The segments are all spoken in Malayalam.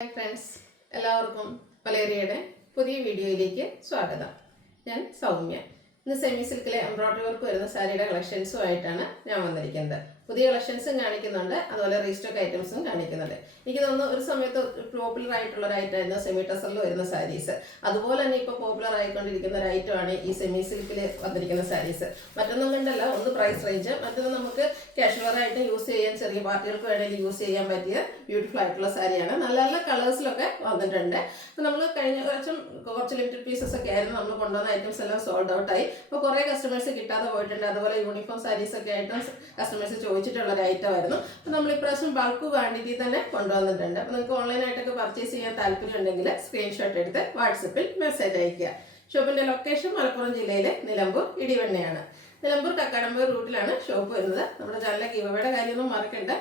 ഹായ് ഫ്രണ്ട്സ്, എല്ലാവർക്കും വലേറിയയുടെ പുതിയ വീഡിയോയിലേക്ക് സ്വാഗതം. ഞാൻ സൗമ്യ. ഇന്ന് സെമി സിൽക്കിലെ എംബ്രോയിഡറി വർക്ക് വരുന്ന സാരിയുടെ കളക്ഷൻസുമായിട്ടാണ് ഞാൻ വന്നിരിക്കുന്നത്. പുതിയ കളക്ഷൻസും കാണിക്കുന്നുണ്ട്, അതുപോലെ റീസ്റ്റോക്ക് ഐറ്റംസും കാണിക്കുന്നുണ്ട്. എനിക്ക് തോന്നുന്നു ഒരു സമയത്ത് പോപ്പുലർ ആയിട്ടുള്ള ഒരു ഐറ്റമായിരുന്നു സെമി ടസറിൽ വരുന്ന സാരീസ്. അതുപോലെ തന്നെ ഇപ്പോൾ പോപ്പുലർ ആയിക്കൊണ്ടിരിക്കുന്ന ഒരു ഐറ്റമാണ് ഈ സെമി സിൽക്കിൽ വന്നിരിക്കുന്ന സാരീസ്. മറ്റൊന്നും കണ്ടല്ല, ഒന്ന് പ്രൈസ് റേഞ്ച്, മറ്റൊന്ന് നമുക്ക് കാഷ്വൽ ആയിട്ട് യൂസ് ചെയ്യാൻ, ചെറിയ പാർട്ടികൾക്ക് വേണമെങ്കിൽ യൂസ് ചെയ്യാൻ പറ്റിയ ബ്യൂട്ടിഫുൾ ആയിട്ടുള്ള സാരിയാണ്. നല്ല നല്ല കളേഴ്സിലൊക്കെ വന്നിട്ടുണ്ട്. അപ്പോൾ നമ്മൾ കഴിഞ്ഞ കുറച്ച് ലിമിറ്റഡ് പീസസ് ഒക്കെ ആയിരുന്നു നമ്മൾ കൊണ്ടുവന്ന ഐറ്റംസ് എല്ലാം സോൾഡ് ഔട്ട് ആയി. അപ്പോൾ കുറേ കസ്റ്റമേഴ്സ് കിട്ടാതെ പോയിട്ടുണ്ട്. അതുപോലെ യൂണിഫോം സാരീസ് ഒക്കെ ആയിട്ടും കസ്റ്റമേഴ്സ് ചോദിച്ചിട്ടുള്ള ഒരു ഐറ്റം ആയിരുന്നു. അപ്പോൾ നമ്മൾ ഇപ്രാവശ്യം ബൾക്ക് ക്വാണ്ടിറ്റി തന്നെ കൊണ്ടുവന്നിട്ടുണ്ട്. അപ്പോൾ നിങ്ങൾക്ക് ഓൺലൈനായിട്ടൊക്കെ പർച്ചേസ് ചെയ്യാൻ താല്പര്യം ഉണ്ടെങ്കിൽ സ്ക്രീൻഷോട്ട് എടുത്ത് വാട്സപ്പിൽ മെസ്സേജ് അയയ്ക്കുക. ഷോപ്പിൻ്റെ ലൊക്കേഷൻ മലപ്പുറം ജില്ലയിലെ നിലമ്പൂർ ഇടിവണ്ണയാണ്. നിലമ്പൂർ കക്കാടമ്പൂർ റൂട്ടിലാണ് ഷോപ്പ് വരുന്നത്. നമ്മുടെ ചാനലിലെ ഗീവവേയുടെ കാര്യമൊന്നും മറക്കണ്ട.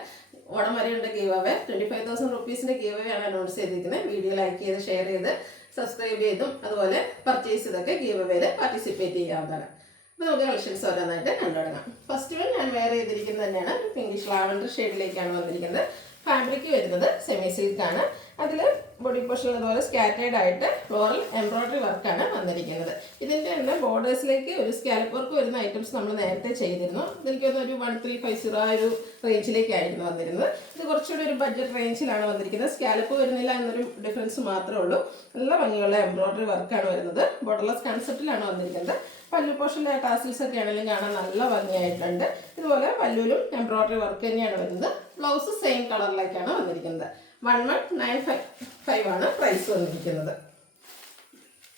ഓണം വരെയുണ്ട് ഗീവവേ. 25,000 റുപ്പീസിൻ്റെ ഗീവവേ ആണ് അനൗൺസ് ചെയ്തിരിക്കുന്നത്. വീഡിയോ ലൈക്ക് ചെയ്ത് ഷെയർ ചെയ്ത് സബ്സ്ക്രൈബ് ചെയ്തും അതുപോലെ പർച്ചേസ് ചെയ്തൊക്കെ ഗീവവേയിൽ പാർട്ടിസിപ്പേറ്റ് ചെയ്യാവുന്നതാണ്. അപ്പോൾ നമുക്ക് കളക്ഷൻസ് ഓരോന്നായിട്ട് കണ്ടുതുടങ്ങാം. ഫസ്റ്റ് വൺ ഞാൻ വെയർ ചെയ്തിരിക്കുന്നത് തന്നെയാണ് ഒരു പിങ്കിഷ് ലാവൻഡർ ഷെയ്ഡിലേക്കാണ് വന്നിരിക്കുന്നത്. ഫാബ്രിക് വരുന്നത് സെമി സിൽക്കാണ്. അതിൽ ബോഡി പോർഷൻ അതുപോലെ സ്കാറ്റേഡ് ആയിട്ട് ഫ്ലോറൽ എംബ്രോയിഡറി വർക്കാണ് വന്നിരിക്കുന്നത്. ഇതിൻ്റെ തന്നെ ബോർഡേഴ്സിലേക്ക് ഒരു സ്കാലപ്പ് വർക്ക് വരുന്ന ഐറ്റംസ് നമ്മൾ നേരത്തെ ചെയ്തിരുന്നു. ഇതെനിക്കൊന്ന് ഒരു 1350 ആ ഒരു റേഞ്ചിലേക്കായിരുന്നു വന്നിരുന്നത്. ഇത് കുറച്ചുകൂടി ഒരു ബഡ്ജറ്റ് റേഞ്ചിലാണ് വന്നിരിക്കുന്നത്. സ്കാലപ്പ് വരുന്നില്ല എന്നൊരു ഡിഫറൻസ് മാത്രമേ ഉള്ളൂ. നല്ല ഭംഗിയുള്ള എംബ്രോയിഡറി വർക്കാണ് വരുന്നത്. ബോർഡർലെസ് കൺസെപ്റ്റിലാണ് വന്നിരിക്കുന്നത്. പല്ലു പോർഷൻ്റെ ടാസിൽസ് ഒക്കെ ആണെങ്കിലും കാണാൻ നല്ല ഭംഗിയായിട്ടുണ്ട്. ഇതുപോലെ പല്ലുവിലും എംബ്രോയിഡറി വർക്ക് തന്നെയാണ് വരുന്നത്. ബ്ലൗസ് സെയിം കളറിലേക്കാണ് വന്നിരിക്കുന്നത്. 1195 ആണ് പ്രൈസ് വന്നിരിക്കുന്നത്.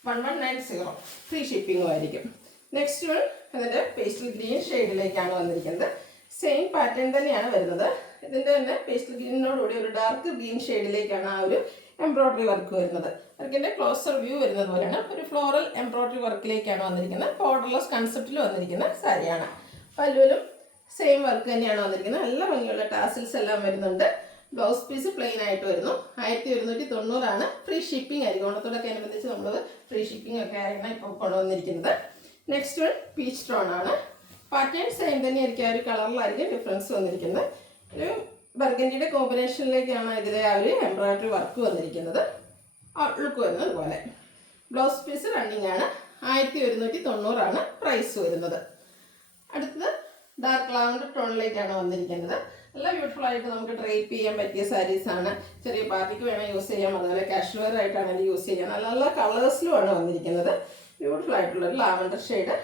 1190 ഫ്രീ ഷിപ്പിങ്ങും ആയിരിക്കും. നെക്സ്റ്റ് വൺ അതിൻ്റെ പേസ്റ്റൽ ഗ്രീൻ ഷെയ്ഡിലേക്കാണ് വന്നിരിക്കുന്നത്. സെയിം പാറ്റേൺ തന്നെയാണ് വരുന്നത്. ഇതിൻ്റെ തന്നെ പേസ്റ്റൽ ഗ്രീനിനോടുകൂടി ഒരു ഡാർക്ക് ഗ്രീൻ ഷെയ്ഡിലേക്കാണ് ആ ഒരു എംബ്രോയിഡറി വർക്ക് വരുന്നത്. വർക്കിൻ്റെ ക്ലോസർ വ്യൂ വരുന്നത് പോലെയാണ്. ഒരു ഫ്ലോറൽ എംബ്രോയിഡറി വർക്കിലേക്കാണ് വന്നിരിക്കുന്നത്. ബോർഡർലെസ് കൺസെപ്റ്റിൽ വന്നിരിക്കുന്ന സാരിയാണ്. പല്ലുവിലും സെയിം വർക്ക് തന്നെയാണ് വന്നിരിക്കുന്നത്. നല്ല ഭംഗിയുള്ള ടാസിൽസ് എല്ലാം വരുന്നുണ്ട്. ബ്ലൗസ് പീസ് പ്ലെയിൻ ആയിട്ട് വരുന്നു. 1190 ആണ്. ഫ്രീ ഷിപ്പിംഗ് ആയിരിക്കും. ഓണത്തോടൊക്കെ അനുബന്ധിച്ച് നമ്മൾ ഫ്രീ ഷിപ്പിംഗ് ഒക്കെ ആയിരിക്കണം ഇപ്പോൾ കൊണ്ടുവന്നിരിക്കുന്നത്. നെക്സ്റ്റ് വൺ പീച്ച് ടോൺ ആണ്. പാറ്റേൺ സെയിം തന്നെ ആയിരിക്കും. ആ ഒരു കളറിലായിരിക്കും ഡിഫറൻസ് വന്നിരിക്കുന്നത്. ഒരു ബർഗൻഡിയുടെ കോമ്പിനേഷനിലേക്കാണ് ഇതിലെ ആ ഒരു എംബ്രോയിഡറി വർക്ക് വന്നിരിക്കുന്നത്. ലുക്ക് വരുന്നത് അതുപോലെ. ബ്ലൗസ് പീസ് റണ്ണിങ് ആണ്. 1190 ആണ് പ്രൈസ് വരുന്നത്. അടുത്തത് ഡാർക്ക് ലാവൻഡർ ടോണിലേക്കാണ് വന്നിരിക്കുന്നത്. നല്ല ബ്യൂട്ടിഫുൾ ആയിട്ട് നമുക്ക് ഡ്രൈപ്പ് ചെയ്യാൻ പറ്റിയ സാരീസാണ്. ചെറിയ പാർട്ടിക്ക് വേണം യൂസ് ചെയ്യാം, അതുപോലെ കാഷ്വൽ വെയർ ആയിട്ടാണെങ്കിൽ യൂസ് ചെയ്യാം. നല്ല നല്ല കളേഴ്സിലുമാണ് വന്നിരിക്കുന്നത്. ബ്യൂട്ടിഫുൾ ആയിട്ടുള്ളൊരു ലാവൻഡർ ഷെയ്ഡ്.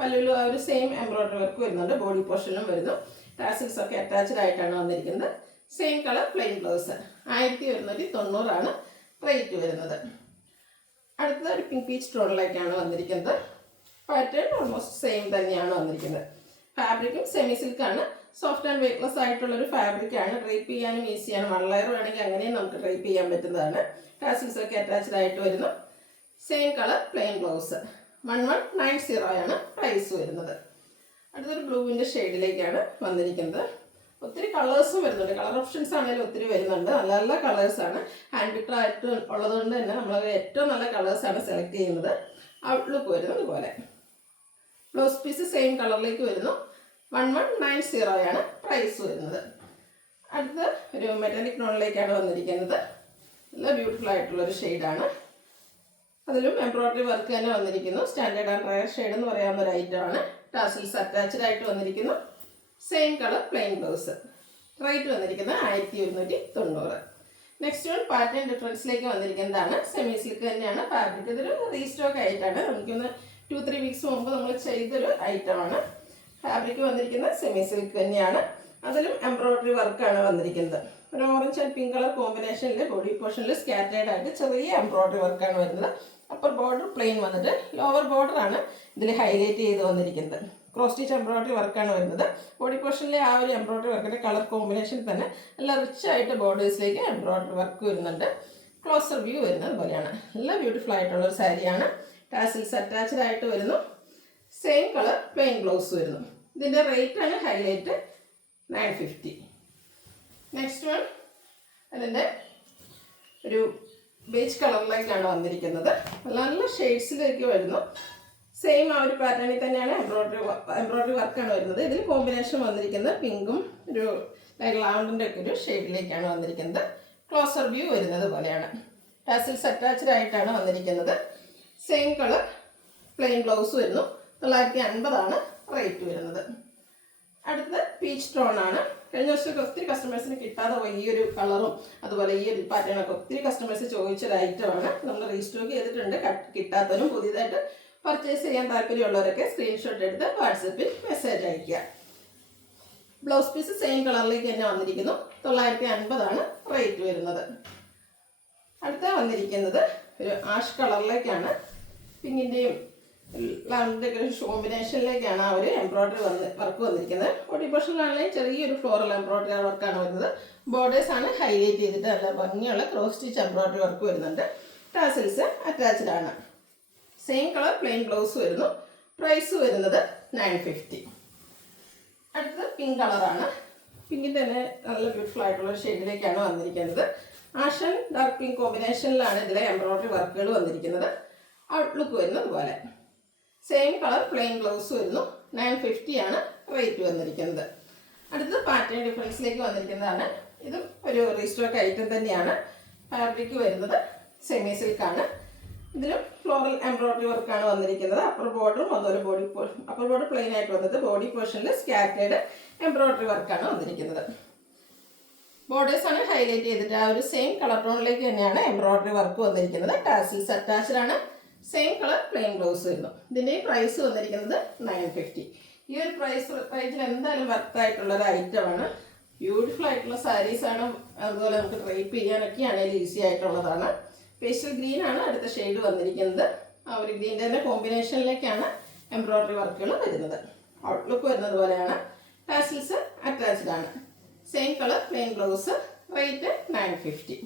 പല്ലുവിലും ആ ഒരു സെയിം എംബ്രോയിഡറി വർക്ക് വരുന്നുണ്ട്. ബോഡി പോർഷനിലും വരുന്നു. ടാസിൽസ് ഒക്കെ അറ്റാച്ച്ഡ് ആയിട്ടാണ് വന്നിരിക്കുന്നത്. Same colour plain blouse. 1190 ആണ് റേറ്റ് വരുന്നത്. അടുത്തത് ഒരു പിങ്ക് പീച്ച് ടോണിലേക്കാണ് വന്നിരിക്കുന്നത്. പാറ്റേൺ ഓൾമോസ്റ്റ് സെയിം തന്നെയാണ് വന്നിരിക്കുന്നത്. ഫാബ്രിക്കും സെമി സിൽക്കാണ്. സോഫ്റ്റ് ആൻഡ് വെയ്റ്റ്ലെസ് ആയിട്ടുള്ളൊരു ഫാബ്രിക്കാണ്. ഡ്രൈപ്പ് ചെയ്യാനും ഈസിയാണ്. 1 ലെയർ വേണമെങ്കിൽ അങ്ങനെയും നമുക്ക് ഡ്രൈപ്പ് ചെയ്യാൻ പറ്റുന്നതാണ്. ടാസിൽസ് ഒക്കെ അറ്റാച്ച്ഡ് ആയിട്ട് വരുന്നു. Same colour plain blouse. 1190 ആണ് പ്രൈസ് വരുന്നത്. അടുത്തൊരു ബ്ലൂവിൻ്റെ ഷെയ്ഡിലേക്കാണ് വന്നിരിക്കുന്നത്. ഒത്തിരി കളേഴ്സും വരുന്നുണ്ട്. കളർ ഓപ്ഷൻസ് ആണെങ്കിലും ഒത്തിരി വരുന്നുണ്ട്. നല്ല നല്ല കളേഴ്സാണ്. ഹാൻഡ് പിക്ടർ ആയിട്ട് ഉള്ളതുകൊണ്ട് തന്നെ നമ്മൾ ഏറ്റവും നല്ല കളേഴ്സാണ് സെലക്ട് ചെയ്യുന്നത്. ഔട്ട്ലുക്ക് വരുന്നത് പോലെ. ബ്ലൗസ് പീസ് സെയിം കളറിലേക്ക് വരുന്നു. 1190 ആണ് പ്രൈസ് വരുന്നത്. അടുത്ത ഒരു മെറ്റാലിക് നോണിലേക്കാണ് വന്നിരിക്കുന്നത്. നല്ല ബ്യൂട്ടിഫുൾ ആയിട്ടുള്ളൊരു ഷെയ്ഡാണ്. അതിലും എംബ്രോയിഡറി വർക്ക് തന്നെ വന്നിരിക്കുന്നു. സ്റ്റാൻഡേർഡ് ആൻഡ് റയർ ഷെയ്ഡ് എന്ന് പറയാവുന്ന ഒരു ഐറ്റമാണ്. ടാസിൽസ് അറ്റാച്ച്ഡ് ആയിട്ട് വന്നിരിക്കുന്നു. Same colour plain blouse. Rate വന്നിരിക്കുന്നത് 1190. നെക്സ്റ്റ് വൺ പാറ്റേൺ ഡിഫറൻസിലേക്ക് വന്നിരിക്കുന്നതാണ്. സെമി സിൽക്ക് തന്നെയാണ് ഫാബ്രിക്. ഇതൊരു റീസ്റ്റോക്ക് ആയിട്ടാണ്. നമുക്കൊന്ന് 2-3 വീക്സ് മുമ്പ് നമ്മൾ ചെയ്തൊരു ഐറ്റമാണ്. ഫാബ്രിക് വന്നിരിക്കുന്നത് സെമി സിൽക്ക് തന്നെയാണ്. അതിലും എംബ്രോയിഡറി വർക്കാണ് വന്നിരിക്കുന്നത്. ഒരു ഓറഞ്ച് ആൻഡ് പിങ്ക് കളർ കോമ്പിനേഷനിൽ ബോഡി പോർഷനിൽ സ്കാറ്റേഡ് ആയിട്ട് ചെറിയ എംബ്രോയിഡറി വർക്കാണ് വരുന്നത്. അപ്പർ ബോർഡർ പ്ലെയിൻ വന്നിട്ട് ലോവർ ബോർഡറാണ് ഇതിൽ ഹൈലൈറ്റ് ചെയ്ത് വന്നിരിക്കുന്നത്. ക്രോസ് സ്റ്റിച്ച് എംബ്രോയിഡറി വർക്കാണ് വരുന്നത്. ബോഡി പോർഷനിലെ ആ ഒരു എംബ്രോയിഡറി വർക്കിൻ്റെ കളർ കോമ്പിനേഷൻ തന്നെ നല്ല റിച്ച് ആയിട്ട് ബോർഡേഴ്സിലേക്ക് എംബ്രോയിഡറി വർക്ക് വരുന്നുണ്ട്. ക്ലോസർ വ്യൂ വരുന്നത് പോലെയാണ്. നല്ല ബ്യൂട്ടിഫുൾ ആയിട്ടുള്ളൊരു സാരിയാണ്. ടാസിൽസ് അറ്റാച്ച്ഡ് ആയിട്ട് വരുന്നു. സെയിം കളർ പ്ലെയിൻ ബ്ലൗസ് വരുന്നു. ഇതിൻ്റെ റേറ്റാണ് ഹൈലൈറ്റ് 950. നെക്സ്റ്റ് വൺ അതിൻ്റെ ഒരു ബേജ് കളറിലേക്കാണ് വന്നിരിക്കുന്നത്. നല്ല ഷെയ്ഡ്സിലേക്ക് വരുന്നു. സെയിം ആ ഒരു പാറ്റേണിൽ തന്നെയാണ് എംബ്രോയിഡറി വർക്കാണ് വരുന്നത്. ഇതിൽ കോമ്പിനേഷൻ വന്നിരിക്കുന്നത് പിങ്കും ഒരു ലാവൻഡറിൻ്റെ ഒക്കെ ഒരു ഷെയ്ഡിലേക്കാണ് വന്നിരിക്കുന്നത്. ക്ലോസർ വ്യൂ വരുന്നത് പോലെയാണ്. ടാസിൽസ് അറ്റാച്ച്ഡ് ആയിട്ടാണ് വന്നിരിക്കുന്നത്. സെയിം കളർ പ്ലെയിൻ ബ്ലൗസ് വരുന്നു. 950 റേറ്റ് വരുന്നത്. അടുത്തത് പീച്ച് ടോൺ ആണ്. കഴിഞ്ഞ വർഷമൊക്കെ ഒത്തിരി കസ്റ്റമേഴ്സിന് കിട്ടാതെ പോയി ഈ ഒരു കളറും അതുപോലെ ഈ ഒരു പാറ്റേണൊക്കെ ഒത്തിരി കസ്റ്റമേഴ്സ് ചോദിച്ചൊരു ഐറ്റമാണ്. നമ്മൾ റീസ്റ്റോക്ക് ചെയ്തിട്ടുണ്ട്. കിട്ടാത്തവരും പുതിയതായിട്ട് പർച്ചേസ് ചെയ്യാൻ താല്പര്യമുള്ളവരൊക്കെ സ്ക്രീൻഷോട്ട് എടുത്ത് വാട്സപ്പിൽ മെസ്സേജ് അയയ്ക്കുക. ബ്ലൗസ് പീസ് സെയിം കളറിലേക്ക് തന്നെ വന്നിരിക്കുന്നു. 950 റേറ്റ് വരുന്നത്. അടുത്ത വന്നിരിക്കുന്നത് ഒരു ആഷ് കളറിലേക്കാണ്. പിങ്കിൻ്റെയും ലാവൻഡറിൻ്റെ ഒരു കോമ്പിനേഷനിലേക്കാണ് ആ ഒരു എംബ്രോയ്ഡറി വർക്ക് വന്നിരിക്കുന്നത്. ബോഡി പോർഷനിലാണെങ്കിൽ ചെറിയൊരു ഫ്ലോറൽ എംബ്രോയ്ഡറി വർക്കാണ് വരുന്നത്. ബോർഡേഴ്സ് ആണ് ഹൈലൈറ്റ് ചെയ്തിട്ട് നല്ല ഭംഗിയുള്ള ക്രോസ് സ്റ്റിച്ച് എംബ്രോയ്ഡറി വർക്ക് വരുന്നുണ്ട്. ടാസിൽസ് അറ്റാച്ച്ഡ് ആണ്. സെയിം കളർ പ്ലെയിൻ ബ്ലൗസ് വരുന്നു. പ്രൈസ് വരുന്നത് 950. അടുത്തത് പിങ്ക് കളറാണ്. പിങ്കിൻ്റെ തന്നെ നല്ല ബ്യൂട്ടിഫുൾ ആയിട്ടുള്ള ഷെയ്ഡിലേക്കാണ് വന്നിരിക്കുന്നത്. ആഷ് ആൻഡ് ഡാർക്ക് പിങ്ക് കോമ്പിനേഷനിലാണ് ഇതിലെ എംബ്രോയ്ഡറി വർക്കുകൾ വന്നിരിക്കുന്നത്. ഔട്ട്ലുക്ക് വരുന്നത് പോലെ. സെയിം കളർ പ്ലെയിൻ ബ്ലൗസ് വരുന്നു. 950 റേറ്റ് വന്നിരിക്കുന്നത്. അടുത്തത് പാറ്റേൺ ഡിഫറൻസിലേക്ക് വന്നിരിക്കുന്നതാണ്. ഇതും ഒരു റീസ്റ്റോക്ക് ഐറ്റം തന്നെയാണ്. ഫാബ്രിക് വരുന്നത് സെമി സിൽക്കാണ്. ഇതിലും ഫ്ലോറൽ എംബ്രോയ്ഡറി വർക്കാണ് വന്നിരിക്കുന്നത്. അപ്പർ ബോർഡറും അതുപോലെ അപ്പർ ബോർഡർ പ്ലെയിൻ ആയിട്ട് വന്നത്. ബോഡി പോർഷനിൽ സ്കാറ്റേഡ് എംബ്രോയ്ഡറി വർക്കാണ് വന്നിരിക്കുന്നത്. ബോർഡേഴ്സ് ആണ് ഹൈലൈറ്റ് ചെയ്തിട്ട് ആ ഒരു സെയിം കളർ ടോണിലേക്ക് തന്നെയാണ് എംബ്രോയ്ഡറി വർക്ക് വന്നിരിക്കുന്നത്. ടാസിൽസ് അറ്റാച്ച്ഡ് ആണ്. സെയിം കളർ പ്ലെയിൻ ബ്ലൗസ് വരുന്നു. ഇതിൻ്റെ പ്രൈസ് വന്നിരിക്കുന്നത് 950. ഈ ഒരു പ്രൈസിന് എന്തായാലും വർത്തായിട്ടുള്ളൊരു ഐറ്റമാണ്. ബ്യൂട്ടിഫുൾ ആയിട്ടുള്ള സാരീസാണ്. അതുപോലെ നമുക്ക് ഡ്രൈപ്പ് ചെയ്യാനൊക്കെ ആണെങ്കിലും ഈസി ആയിട്ടുള്ളതാണ്. പേസ്റ്റൽ ഗ്രീൻ ആണ് അടുത്ത ഷെയ്ഡ് വന്നിരിക്കുന്നത്. ആ ഒരു ഗ്രീൻ്റെ തന്നെ കോമ്പിനേഷനിലേക്കാണ് എംബ്രോയ്ഡറി വർക്കുകൾ വരുന്നത്. ഔട്ട്ലുക്ക് വരുന്നത് പോലെയാണ്. ടാസിൽസ് അറ്റാച്ച്ഡ് ആണ്. Same colour plain blouse. Rate 950.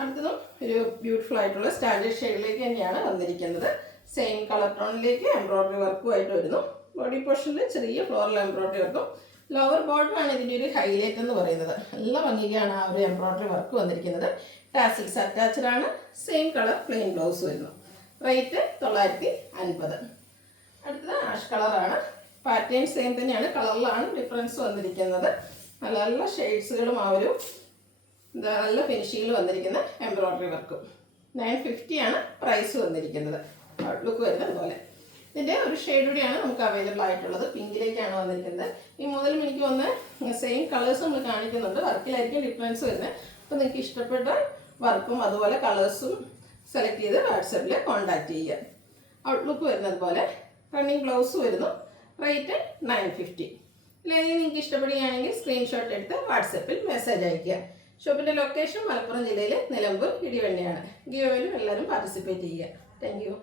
അടുത്തതും ഒരു ബ്യൂട്ടിഫുൾ ആയിട്ടുള്ള സ്റ്റാൻഡേർഡ് ഷെയ്ഡിലേക്ക് തന്നെയാണ് വന്നിരിക്കുന്നത്. സെയിം കളർ ടോണിലേക്ക് എംബ്രോയ്ഡറി വർക്കുമായിട്ട് വരുന്നു. ബോഡി പോർഷനിൽ ചെറിയ ഫ്ലോറൽ എംബ്രോയ്ഡറി വർക്കും. ലോവർ ബോർഡറാണ് ഇതിൻ്റെ ഒരു ഹൈലൈറ്റ് എന്ന് പറയുന്നത്. നല്ല ഭംഗിയാണ് ആ ഒരു എംബ്രോയ്ഡറി വർക്ക് വന്നിരിക്കുന്നത്. ടാസിൽസ് അറ്റാച്ച്ഡ് ആണ്. സെയിം കളർ പ്ലെയിൻ ബ്ലൗസ് വരുന്നു. റേറ്റ് 950. അടുത്തത് ആഷ് കളറാണ്. പാറ്റേൺ സെയിം തന്നെയാണ്. കളറിലാണ് ഡിഫറൻസ് വന്നിരിക്കുന്നത്. നല്ല നല്ല ഷെയ്ഡ്സുകളും ആ ഒരു നല്ല ഫിനിഷിങ്ങിൽ വന്നിരിക്കുന്ന എംബ്രോയ്ഡറി വർക്കും. 950 പ്രൈസ് വന്നിരിക്കുന്നത്. ഔട്ട്ലുക്ക് വരുന്നത് പോലെ. ഇതിൻ്റെ ഒരു ഷെയ്ഡ് കൂടിയാണ് നമുക്ക് അവൈലബിൾ ആയിട്ടുള്ളത്. പിങ്കിലേക്കാണ് വന്നിരിക്കുന്നത്. ഈ മുതലും എനിക്ക് വന്ന് സെയിം കളേഴ്സ് നമ്മൾ കാണിക്കുന്നുണ്ട്. വർക്കിലായിരിക്കും ഡിഫറൻസ് വരുന്നത്. അപ്പോൾ നിങ്ങൾക്ക് ഇഷ്ടപ്പെട്ട വർക്കും അതുപോലെ കളേഴ്സും സെലക്ട് ചെയ്ത് വാട്സപ്പിൽ കോൺടാക്റ്റ് ചെയ്യുക. ഔട്ട്ലുക്ക് വരുന്നത് പോലെ. റണ്ണിങ് ബ്ലൗസ് വരുന്നു. റേറ്റ് 950. അല്ലെങ്കിൽ നിങ്ങൾക്ക് ഇഷ്ടപ്പെടുകയാണെങ്കിൽ സ്ക്രീൻഷോട്ട് എടുത്ത് വാട്സപ്പിൽ മെസ്സേജ് അയയ്ക്കുക. ഷോപ്പിൻ്റെ ലൊക്കേഷൻ മലപ്പുറം ജില്ലയിലെ നിലമ്പൂർ ഇടിവണ്ടിയാണ്. ഗിവ് അവേയിലും എല്ലാവരും പാർട്ടിസിപ്പേറ്റ് ചെയ്യുക. Thank you.